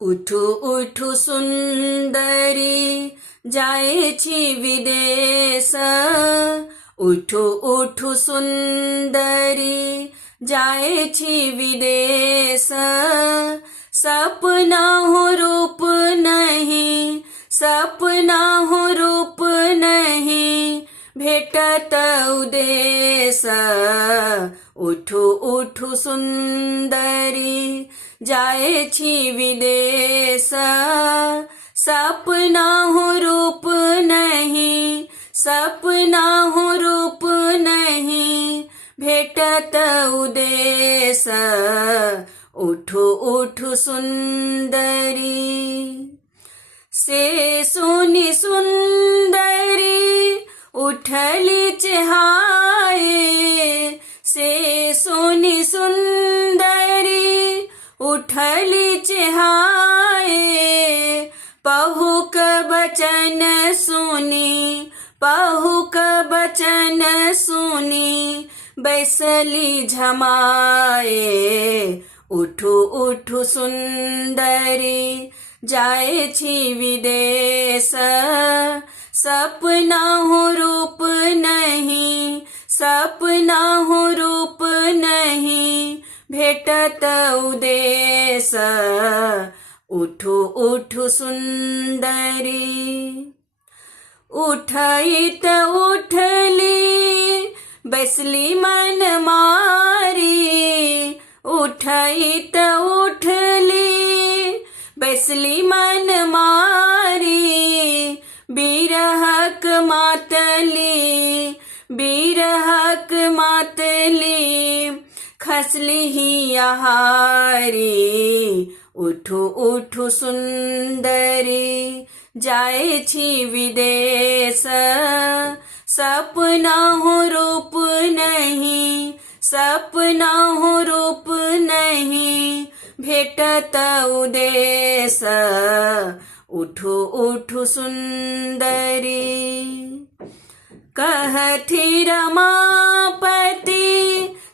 उठू उठू सुंदरी जायची विदेश। उठू उठू सुंदरी जायची विदेश। सपना हो रूप नहीं, सपना हो रूप नहीं, भेटत उदेश। उठू उठू सुंदरी जायची विदेश। सपना हो रूप नहीं, सपना हो रूप नहीं, भेटत उदेश। उठू उठू सुंदरी से सोनी सुंदरी उठली चहाये। से सोनी सुंदरी उठली चहाये। पहुक बचन सुनी, पहुक बचन सुनी, बैसली झमाए। उठू उठू सुंदरी जायची विदेश। सपना हो रूप नहीं, सपना हो रूप नहीं, भेटत उदेश। उठू उठू सुंदरी उठईत उठली बैसली मन मारी। उठईत उठली बैसली मन मारी। बिरहक मातली, बिरहक मातली, खसली ही आहारी। उठू उठू सुंदरी जायची विदेश। सपना हो रूप नहीं, सपना हो रूप नहीं, भेटत उदेश। उठू उठू सुंदरी कहती रमापति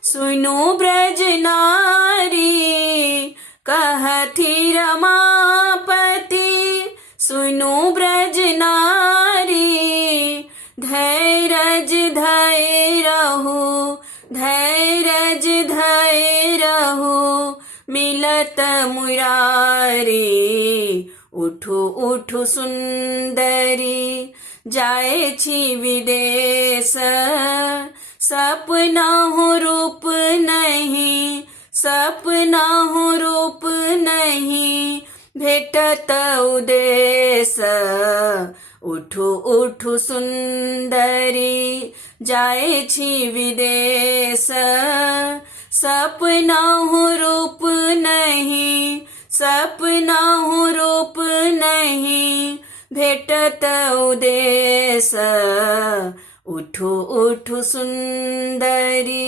सुनो ब्रज नारी। कहती रमापति सुनो ब्रज नारी। धैर्यज धैर्य रहो, धैर्यज धैर्य रहो, मिलत मुरारी। उठू उठू सुंदरी जायची विदेश। सपना हो रूप नहीं, सपना हो रूप नहीं, भेटत उदेश। उठू उठू सुंदरी जायची विदेश। सपना हो रूप नहीं, सपना हो रूप नहीं, भेटत उदेश। उठू उठू सुंदरी।